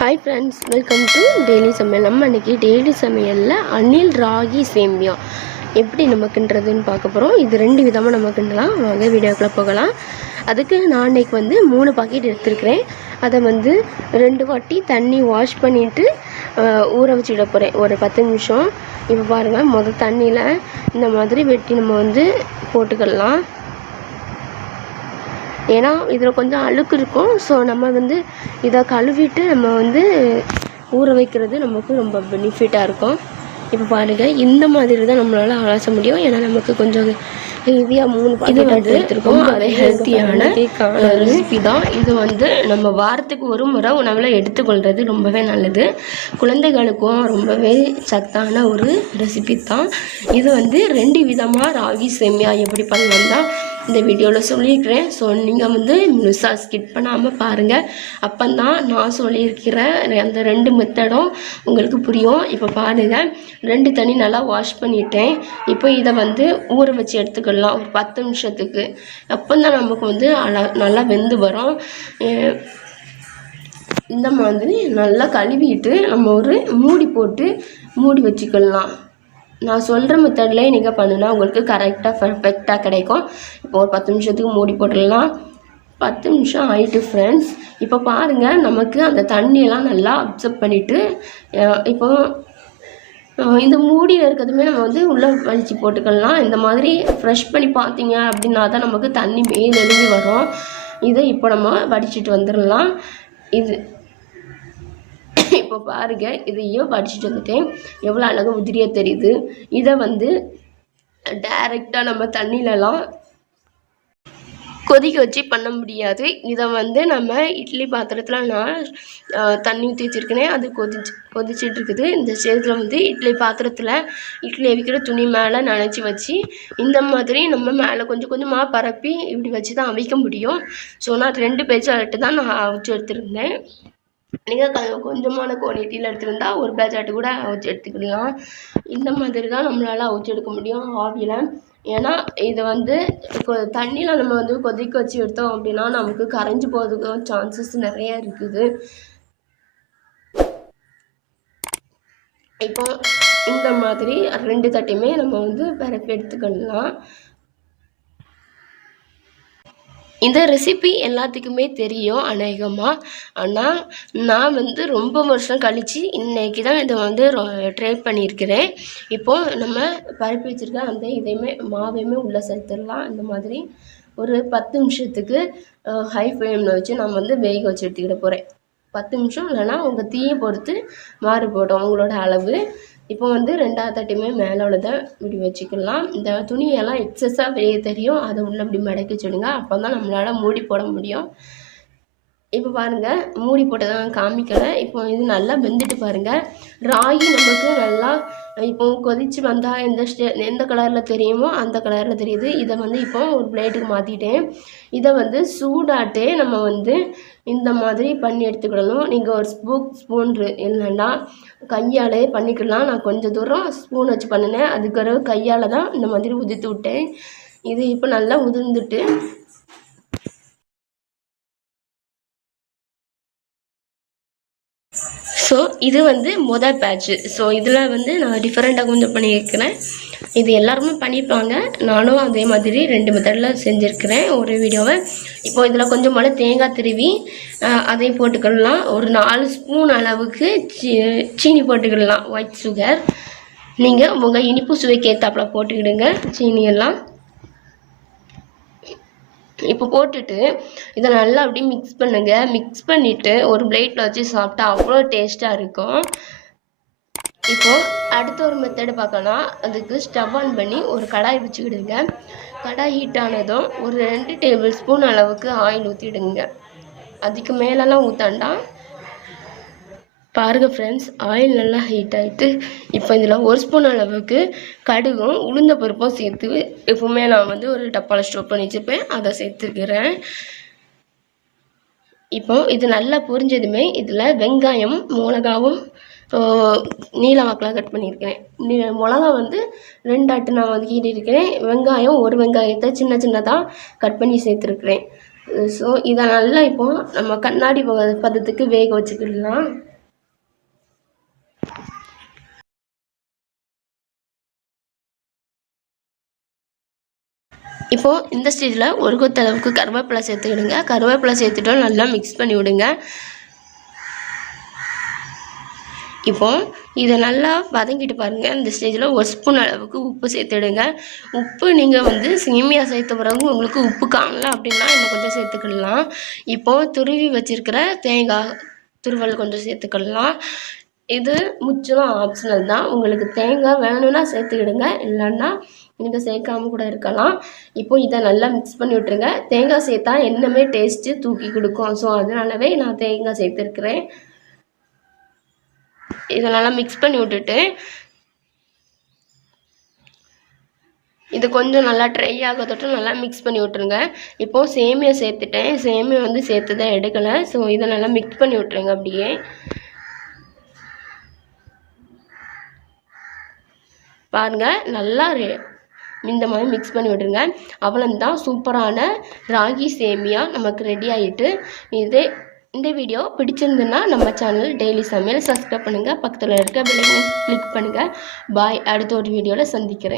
Hi friends, welcome to daily சமையல். நம்ம அன்றைக்கி டெய்லி சமையலில் அணில் ராகி சேமியா எப்படி நம்ம கிண்டுறதுன்னு பார்க்க போகிறோம். இது 2 விதமாக நம்ம கிண்டலாம். வாங்க வீடியோக்குள்ளே போகலாம். அதுக்கு நான் அன்றைக்கி 3 பாக்கெட் எடுத்துருக்கிறேன். அதை 2 வாட்டி தண்ணி வாஷ் பண்ணிவிட்டு ஊற வச்சுட போகிறேன் ஒரு 10 நிமிஷம். இப்போ பாருங்கள், முதல் தண்ணியில் இந்த மாதிரி வெட்டி நம்ம போட்டுக்கலாம். ஏன்னா இதில் கொஞ்சம் அழுக்கு இருக்கும். ஸோ நம்ம இதை கழுவிட்டு நம்ம ஊற வைக்கிறது நமக்கு ரொம்ப பெனிஃபிட்டாக இருக்கும். இப்போ பாருங்கள், இந்த மாதிரி தான் நம்மளால் அலச முடியும். ஏன்னா நமக்கு கொஞ்சம் ஹெல்த்தியாக 3 பாக்கெட் எடுத்துருக்கோம். அதே ஹெல்த்தியான ரெசிபி தான் இது. நம்ம வாரத்துக்கு ஒரு முறை உணவில் எடுத்துக்கொள்கிறது ரொம்பவே நல்லது. குழந்தைகளுக்கும் ரொம்பவே சத்தான ஒரு ரெசிபி தான் இது. 2 விதமாக ராகி சேமியா எப்படி பண்ணலாம் தான் இந்த வீடியோவில் சொல்லியிருக்கிறேன். ஸோ நீங்கள் முழுசாக ஸ்கிப் பண்ணாமல் பாருங்கள். அப்போ தான் நான் சொல்லியிருக்கிற அந்த 2 மெத்தடும் உங்களுக்கு புரியும். இப்போ பாருங்கள், 2 தண்ணி நல்லா வாஷ் பண்ணிட்டேன். இப்போ இதை ஊற வச்சு எடுத்துக்கலாம் ஒரு 10 நிமிஷத்துக்கு. அப்போ தான் நமக்கு நல்லா வெந்து வரும். இந்த மாதிரி நல்லா கழுவிட்டு நம்ம ஒரு மூடி போட்டு மூடி வச்சுக்கலாம். நான் சொல்கிற மெத்தட்லேயே நீங்கள் பண்ணுனா உங்களுக்கு கரெக்டாக பர்ஃபெக்டாக கிடைக்கும். இப்போ ஒரு 10 நிமிஷத்துக்கு மூடி போட்டுடலாம். 10 நிமிஷம் ஆகிட்டு ஃப்ரெண்ட்ஸ். இப்போ பாருங்கள், நமக்கு அந்த தண்ணியெல்லாம் நல்லா அப்சர்வ் பண்ணிவிட்டு இப்போ இந்த மூடியில் இருக்கிறதுமே நம்ம உள்ளே வலிச்சு போட்டுக்கலாம். இந்த மாதிரி ஃப்ரெஷ் பண்ணி பார்த்தீங்க அப்படின்னா தான் நமக்கு தண்ணி மேலெழுந்து வரும். இதை இப்போ நம்ம வடிச்சிட்டு வந்துடலாம். இது இப்போ பாருங்கள், இதையும் வடிச்சிட்டு வந்துட்டேன். எவ்வளோ அழகாக உதிரியாக தெரியுது. இதை டைரெக்டாக நம்ம தண்ணியிலலாம் கொதிக்க வச்சு பண்ண முடியாது. இதை நம்ம இட்லி பாத்திரத்தில் நான் தண்ணி ஊற்றி வச்சுருக்கேன். அது கொதிச்சிட்டு இருக்குது. இந்த ஸ்டேஜில் இட்லி பாத்திரத்தில் இட்லி அவிக்கிற துணி மேலே நனைச்சி வச்சு இந்த மாதிரி நம்ம மேலே கொஞ்சம் கொஞ்சமாக பரப்பி இப்படி வச்சு தான் அவிக்க முடியும். ஸோ நான் 2 பேஜ் அட்டு தான் நான் அவிச்சு எடுத்துருந்தேன். நீங்கள் கொஞ்சமான குவான்டிட்டியில் எடுத்துருந்தா ஒரு பேட்ச் ஆட்டு கூட அவிச்சு எடுத்துக்கலாம். இந்த மாதிரி தான் நம்மளால் அவிச்சு எடுக்க முடியும் ஆவியில். ஏன்னா இது தண்ணியில் நம்ம கொதிக்க வச்சு எடுத்தோம் அப்படின்னா நமக்கு கரைஞ்சி போகிறதுக்கு சான்சஸ் நிறைய இருக்குது. இப்போ இந்த மாதிரி 2 தட்டையுமே நம்ம பரப்பி எடுத்துக்கலாம். இந்த ரெசிபி எல்லாத்துக்குமே தெரியும் அநேகமாக. ஆனால் நான் ரொம்ப வருஷம் கழித்து இன்றைக்கி தான் இதை ட்ரை பண்ணியிருக்கிறேன். இப்போது நம்ம பரப்பி வச்சுருக்க அந்த இதையுமே மாவையுமே உள்ளே சேர்த்துடலாம். இந்த மாதிரி ஒரு 10 நிமிஷத்துக்கு ஹை ஃப்ளேமில் வச்சு நான் வேக வச்சு எடுத்துக்கிட போகிறேன். 10 நிமிஷம் இல்லைனா உங்கள் தீயை பொறுத்து மாறுபடும் உங்களோட அளவு. இப்போ 2வது தட்டையுமே மேலே உள்ளதை இப்படி வச்சுக்கலாம். இந்த துணியெல்லாம் எக்ஸஸாக வெளியே தெரியும், அதை உள்ள இப்படி மடக்கி வச்சுடுங்க. அப்போ தான் நம்மளால் மூடி போட முடியும். இப்போ பாருங்கள், மூடி போட்டதான் காமிக்கலை. இப்போ இது நல்லா வெந்துட்டு பாருங்கள். ராகி நமக்கு நல்லா இப்போ கொதித்து வந்தால் எந்த கலரில் தெரியுமோ அந்த கலரில் தெரியுது. இதை இப்போ ஒரு பிளேட்டுக்கு மாற்றிட்டேன். இதை சூடாட்டே நம்ம இந்த மாதிரி பண்ணி எடுத்துக்கிடணும். நீங்கள் ஒரு ஸ்பூன் இல்லைன்னா கையாலே பண்ணிக்கலாம். நான் கொஞ்சம் தூரம் ஸ்பூன் வச்சு பண்ணினேன். அதுக்கு கையால் தான் இந்த மாதிரி உதிர்த்து விட்டேன். இது இப்போ நல்லா உதிர்ந்துட்டு ஸோ இது மொதல் பேட்ச்சு. ஸோ இதில் நான் டிஃப்ரெண்ட்டாக கொஞ்சம் பண்ணியிருக்கிறேன். இது எல்லாருமே பண்ணியிருப்பாங்க. நானும் அதே மாதிரி 2 மெத்தடில் செஞ்சுருக்கிறேன் ஒரு வீடியோவை. இப்போ இதில் கொஞ்சம் போல் தேங்காய் திருவி அதையும் போட்டுக்கலாம். ஒரு 4 ஸ்பூன் அளவுக்கு சீனி போட்டுக்கிடலாம், ஒயிட் சுகர். நீங்கள் உங்கள் இனிப்பு சுவைக்கு ஏற்றாப்புல போட்டுக்கிடுங்க சீனியெல்லாம். இப்போ போட்டுட்டு இதை நல்லா அப்படியே மிக்ஸ் பண்ணுங்கள். மிக்ஸ் பண்ணிவிட்டு ஒரு பிளேட்டில் வச்சு சாப்பிட்டா அவ்வளோ டேஸ்ட்டாக இருக்கும். இப்போது அடுத்த ஒரு மெத்தடு பார்க்கலாம். அதுக்கு ஸ்டவ் ஆன் பண்ணி ஒரு கடாய் வச்சுக்கிடுங்க. கடாய் ஹீட் ஆனதும் ஒரு 2 டேபிள் ஸ்பூன் அளவுக்கு ஆயில் ஊற்றிடுங்க. அதுக்கு மேலெல்லாம் ஊற்றாண்டா. பாருங்கள் ஃப்ரெண்ட்ஸ், ஆயில் நல்லா ஹீட் ஆகிட்டு இப்போ இதில் 1 ஸ்பூன் அளவுக்கு கடுகும் உளுந்த பருப்பும் சேர்த்து எப்பவுமே நான் ஒரு டப்பாவில் ஸ்டோர் பண்ணி வச்சுருப்பேன், அதை சேர்த்துக்கிறேன். இப்போ இது நல்லா பொரிஞ்சதுமே இதில் வெங்காயம் மிளகாவும் நீல வாக்கில் கட் பண்ணியிருக்கிறேன். மிளகா 2 ஆட்டு நான் கீறியிருக்கிறேன். வெங்காயம் 1 வெங்காயத்தை சின்ன சின்னதாக கட் பண்ணி சேர்த்துருக்குறேன். ஸோ இதை நல்லா இப்போது நம்ம கண்ணாடி பதத்துக்கு வேக வச்சுக்கிடலாம். இப்போது இந்த ஸ்டேஜில் ஒரு கொத்த அளவுக்கு கருவேப்பிலை சேர்த்துக்கிடுங்க. கருவேப்பிலை சேர்த்துட்டு நல்லா மிக்ஸ் பண்ணி விடுங்க. இப்போது இதை நல்லா வதங்கிட்டு பாருங்கள். இந்த ஸ்டேஜில் ஒரு ஸ்பூன் அளவுக்கு உப்பு சேர்த்துடுங்க. உப்பு நீங்கள் வந்து சேமியா சேர்த்த பிறகு உங்களுக்கு உப்பு காணல அப்படின்னா இன்னும் கொஞ்சம் சேர்த்துக்கலாம். இப்போது துருவி வச்சுருக்கிற தேங்காய் துருவல் கொஞ்சம் சேர்த்துக்கலாம். இது முற்றிலும் ஆப்ஷனல் தான். உங்களுக்கு தேங்காய் வேணும்னா சேர்த்துக்கிடுங்க, இல்லைன்னா நீங்கள் சேர்க்காம கூட இருக்கலாம். இப்போது இதை நல்லா மிக்ஸ் பண்ணி விட்டுருங்க. தேங்காய் சேர்த்தா இன்னுமே டேஸ்ட்டு தூக்கி கொடுக்கும். ஸோ அதனாலவே நான் தேங்காய் சேர்த்துருக்குறேன். இதை நல்லா மிக்ஸ் பண்ணி விட்டுட்டு இது கொஞ்சம் நல்லா ட்ரை ஆகத்தட்டும் நல்லா மிக்ஸ் பண்ணி விட்ருங்க. இப்போது சேமியா சேர்த்துட்டேன். சேமியா வந்து சேர்த்துதான் எடுக்கலை. ஸோ இதை நல்லா மிக்ஸ் பண்ணி விட்ருங்க. அப்படியே பாருங்கள், நல்லா இந்த மாதிரி மிக்ஸ் பண்ணி விட்ருங்க. அவ்வளோதான், சூப்பரான ராகி சேமியா நமக்கு ரெடி ஆகிட்டு. இந்த வீடியோ பிடிச்சிருந்துன்னா நம்ம சேனல் டெய்லி சமையல் சப்ஸ்கிரைப் பண்ணுங்கள். பக்கத்தில் இருக்க பெல் ஐகானை கிளிக் பண்ணுங்கள். பாய். அடுத்த ஒரு வீடியோவில் சந்திக்கிறேன்.